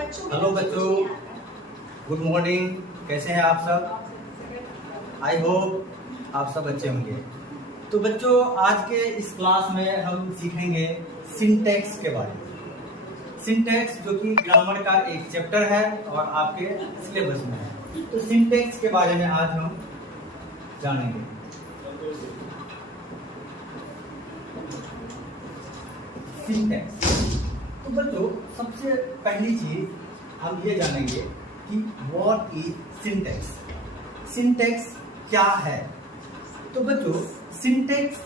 Hello बच्चों, good morning. कैसे हैं आप सब? आई होप आप सब अच्छे होंगे। तो बच्चों, आज के इस क्लास में हम सीखेंगे सिंटैक्स के बारे में। सिंटैक्स जो कि ग्रामर का एक चैप्टर है और आपके सिलेबस में है। तो सिंटैक्स के बारे में आज हम जानेंगे। सिंटैक्स तो बच्चों, सबसे पहली चीज हम ये जानेंगे कि व्हाट इज सिंटैक्स। सिंटैक्स क्या है? तो बच्चों, सिंटैक्स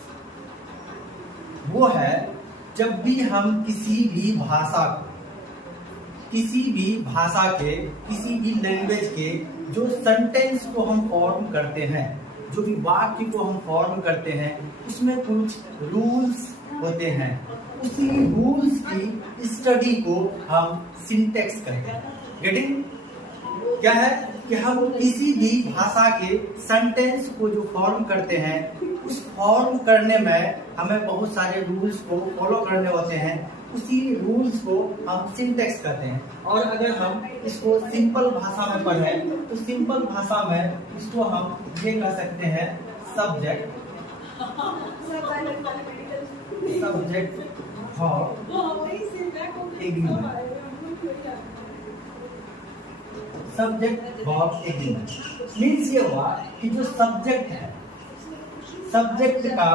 वो है जब भी हम किसी भी भाषा के किसी भी लैंग्वेज के जो सेंटेंस को हम फॉर्म करते हैं, जो भी वाक्य को हम फॉर्म करते हैं, उसमें कुछ रूल्स होते हैं। उसी रूल्स की स्टडी को हम सिंटैक्स कहते हैं। गेटिंग? क्या है कि हम किसी भी भाषा के सेंटेंस को जो फॉर्म करते हैं, उस फॉर्म करने में हमें बहुत सारे रूल्स को फॉलो करने होते हैं। उसी रूल्स को हम सिंटैक्स कहते हैं। और अगर हम इसको सिंपल भाषा में पढ़ें तो सिंपल भाषा में इसको हम ये कह सकते हैं सब्जेक्ट वर्ब एग्रीमेंट मीन्स ये हुआ कि जो सब्जेक्ट है, सब्जेक्ट का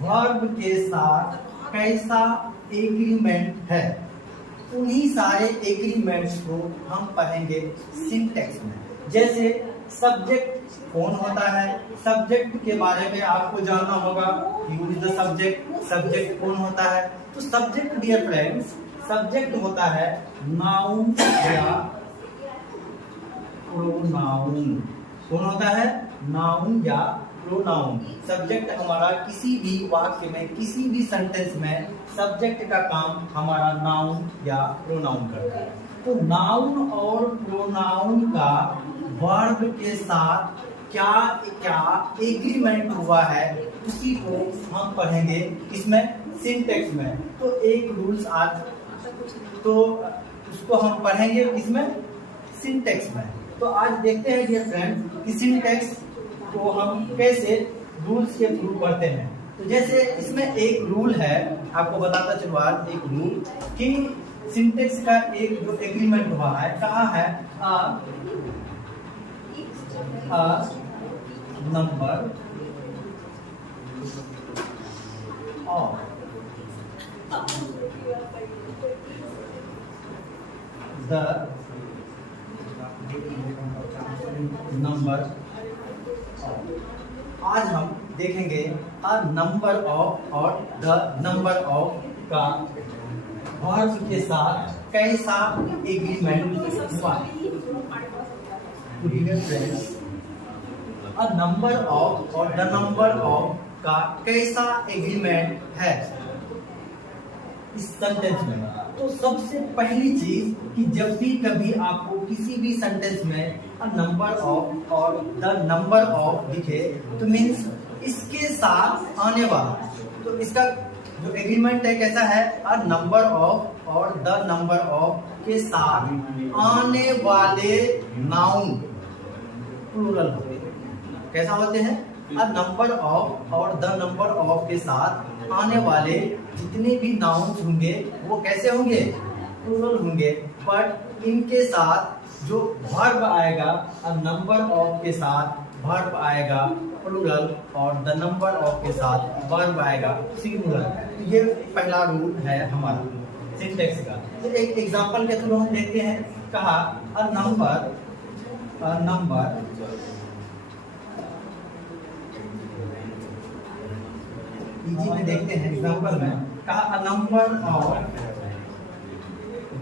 वर्ब के साथ कैसा एग्रीमेंट है, उन्हीं सारे एग्रीमेंट्स को हम पढ़ेंगे सिंटैक्स में। जैसे सब्जेक्ट कौन होता है, सब्जेक्ट के बारे में आपको जानना होगा। Use the subject. सब्जेक्ट कौन होता है? तो सब्जेक्ट डियर फ्रेंड्स, सब्जेक्ट होता है नाउन या प्रोनाउन। कौन होता है? नाउन या प्रोनाउन। सब्जेक्ट हमारा किसी भी वाक्य में, किसी भी सेंटेंस में सब्जेक्ट का काम हमारा नाउन या प्रोनाउन करता है। तो नाउन और प्रोनाउन का वर्ब के साथ क्या क्या एग्रीमेंट हुआ है, उसी को हम पढ़ेंगे इसमें सिंटैक्स में। तो एक रूल्स आज तो उसको हम पढ़ेंगे इसमें सिंटैक्स में। तो आज देखते हैं डियर फ्रेंड कि सिंटैक्स को हम कैसे रूल्स के थ्रू पढ़ते हैं। तो जैसे इसमें एक रूल है, आपको बताता चलो आज एक रूल कि सिंटैक्स का एक जो एग्रीमेंट हुआ है, कहाँ है? Number of the number of. आज हम देखेंगे नंबर ऑफ और द नंबर ऑफ का वर्ब के साथ कैसा एग्रीमेंट हुआ। नंबर ऑफ और द नंबर ऑफ का कैसा एग्रीमेंट है इस सेंटेंस में। तो सबसे पहली चीज कि जब भी कभी आपको किसी भी सेंटेंस में नंबर ऑफ और द नंबर ऑफ दिखे, तो मीन्स इसके साथ आने वाला, तो इसका जो एग्रीमेंट है कैसा है? नंबर ऑफ और द नंबर ऑफ के साथ आने वाले नाउन प्लूरल होते हैं। कैसा होते हैं? नंबर ऑफ और द नंबर ऑफ के साथ आने वाले जितने भी नाउन्स होंगे वो कैसे होंगे? प्लूरल होंगे। बट इनके साथ जो वर्ब आएगा, नंबर ऑफ के साथ वर्ब आएगा प्लूरल और द नंबर ऑफ के साथ वर्ब आएगा सिंगुलर। ये पहला रूल है हमारा सिंटैक्स का। तो एक एग्जांपल के थ्रू हम देखते हैं। कहा नंबर इजी में देखते हैं एग्जांपल में। कहा number of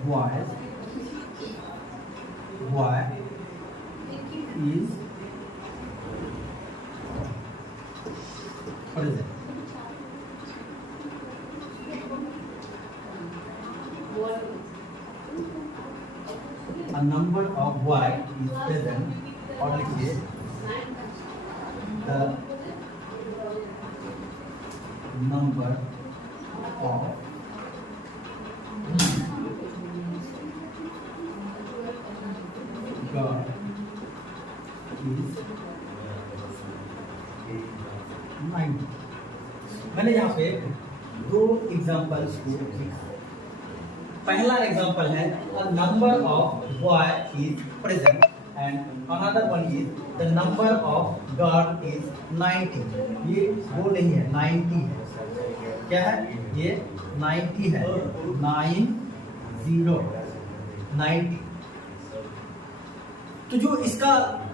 boys is present. A number of y is present, or लिखिए the number of God is 90। मैंने यहाँ पे दो एग्जांपल्स को लिखा। पहला एग्जांपल है a number of boy is present and another one is the number of girl is 90। ये वो नहीं है, 90 है। क्या है ये? 90 है, 90। तो जो इसका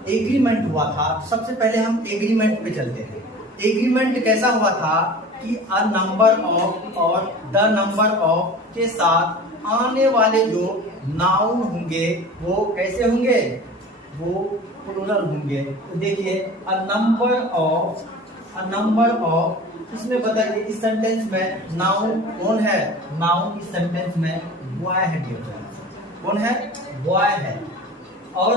एग्रीमेंट हुआ था, सबसे पहले हम एग्रीमेंट पे चलते हैं। एग्रीमेंट कैसा हुआ था कि अ नंबर ऑफ और द नंबर ऑफ के साथ आने वाले जो नाउन होंगे वो कैसे होंगे? वो प्लूरल होंगे। तो देखिए अ नंबर ऑफ, इसमें बताइए इस सेंटेंस में नाउन कौन है? नाउन इस सेंटेंस में बॉय है। कौन है? बॉय है। और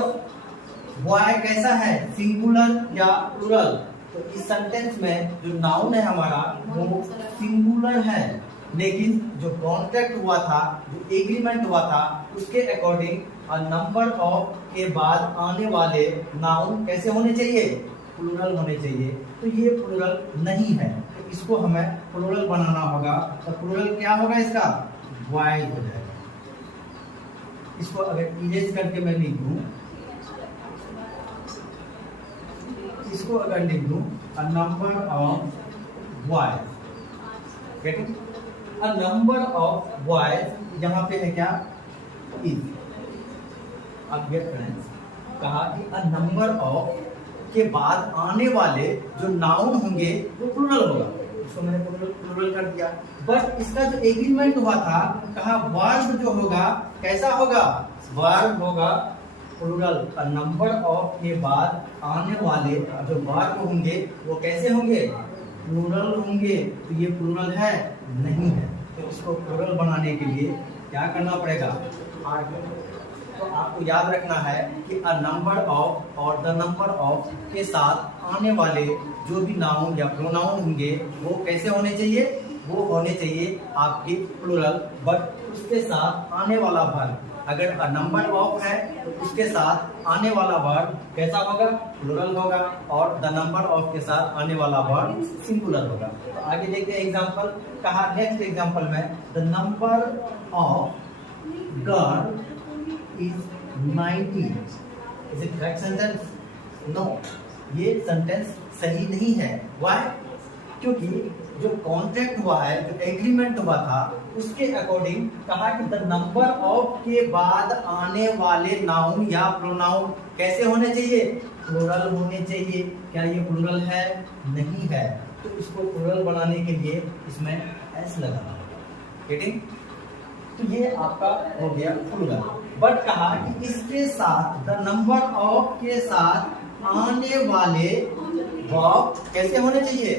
बॉय कैसा है? सिंगुलर या प्लूरल? तो इस सेंटेंस में जो नाउन है हमारा वो सिंगुलर है, लेकिन जो कॉन्ट्रैक्ट हुआ था, जो एग्रीमेंट हुआ था, उसके अकॉर्डिंग नंबर ऑफ के बाद आने वाले नाउन कैसे होने चाहिए? प्लूरल होने चाहिए। तो ये प्लूरल नहीं है, तो इसको हमें प्लूरल बनाना होगा। तो प्लूरल क्या होगा इसका? बॉयज हो जाएगा। इसको अगर इरेज करके मैं लिख दूं, इसको अगर लिख दूं a number of boys, getting? A number of boys यहाँ पे है क्या? इज। अब ये फ्रेंड्स कहा कि अ नंबर ऑफ के बाद आने वाले जो नाउन होंगे वो प्लूरल होगा। इसको मैंने प्लूरल कर दिया। बट इसका जो एग्रीमेंट हुआ था, कहा वर्ब जो होगा कैसा होगा? वर्ब होगा प्लूरल। अ नंबर ऑफ के बाद आने वाले जो वर्ब होंगे वो कैसे होंगे? प्लूरल होंगे। तो ये प्लूरल है? नहीं है। तो इसको प्लूरल बनाने के लिए क्या करना पड़ेगा? तो आपको याद रखना है कि अ नंबर ऑफ और द नंबर ऑफ के साथ आने वाले जो भी नाउन या प्रोनाउन होंगे वो कैसे होने चाहिए? वो होने चाहिए आपके प्लूरल। बट उसके साथ आने वाला वर्ब, अगर अ नंबर ऑफ है तो उसके साथ आने वाला वर्ब कैसा होगा? प्लूरल होगा। और द नंबर ऑफ के साथ आने वाला वर्ब सिंगुलर होगा। तो आगे देखते हैं एग्जांपल। कहा नेक्स्ट एग्जांपल में the number of girl is 90। Is it correct sentence? No, ये सेंटेंस सही नहीं है। Why? क्योंकि जो कॉन्ट्रैक्ट हुआ है, जो एग्रीमेंट हुआ था, उसके अकॉर्डिंग कहा कि द नंबर ऑफ के बाद आने वाले नाउन या प्रोनाउन कैसे होने चाहिए? प्लूरल होने चाहिए। क्या ये प्लूरल है? नहीं है। तो इसको प्लूरल बनाने के लिए इसमें एस लगाना होगा। गेटिंग? तो ये आपका हो गया प्लूरल। बट कहा कि इसके साथ द नंबर ऑफ के साथ आने वाले वर्ब कैसे होने चाहिए?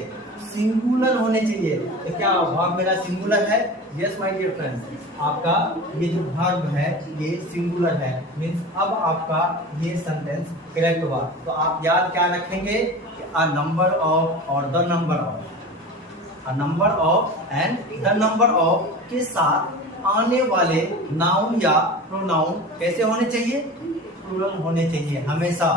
सिंगुलर होने चाहिए। तो क्या वर्ब मेरा सिंगुलर है? यस माय डियर फ्रेंड्स, आपका ये जो वर्ब है ये सिंगुलर है। मींस अब आपका ये सेंटेंस करेक्ट हुआ। तो आप याद क्या रखेंगे कि अ नंबर ऑफ और the number of, a number of and the number of के साथ आने वाले नाउन या प्रोनाउन कैसे होने चाहिए? प्लूरल होने चाहिए हमेशा।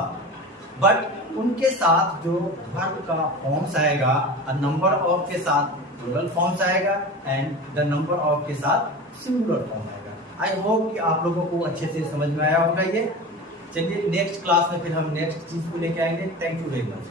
बट उनके साथ जो वर्ब का फॉर्म्स आएगा, अ नंबर ऑफ के साथ प्लूरल फॉर्म्स आएगा एंड द नंबर ऑफ के साथ सिंगुलर फॉर्म आएगा। आई होप कि आप लोगों को अच्छे से समझ में आया होगा ये। चलिए नेक्स्ट क्लास में फिर हम नेक्स्ट चीज को लेके आएंगे। Thank you very much.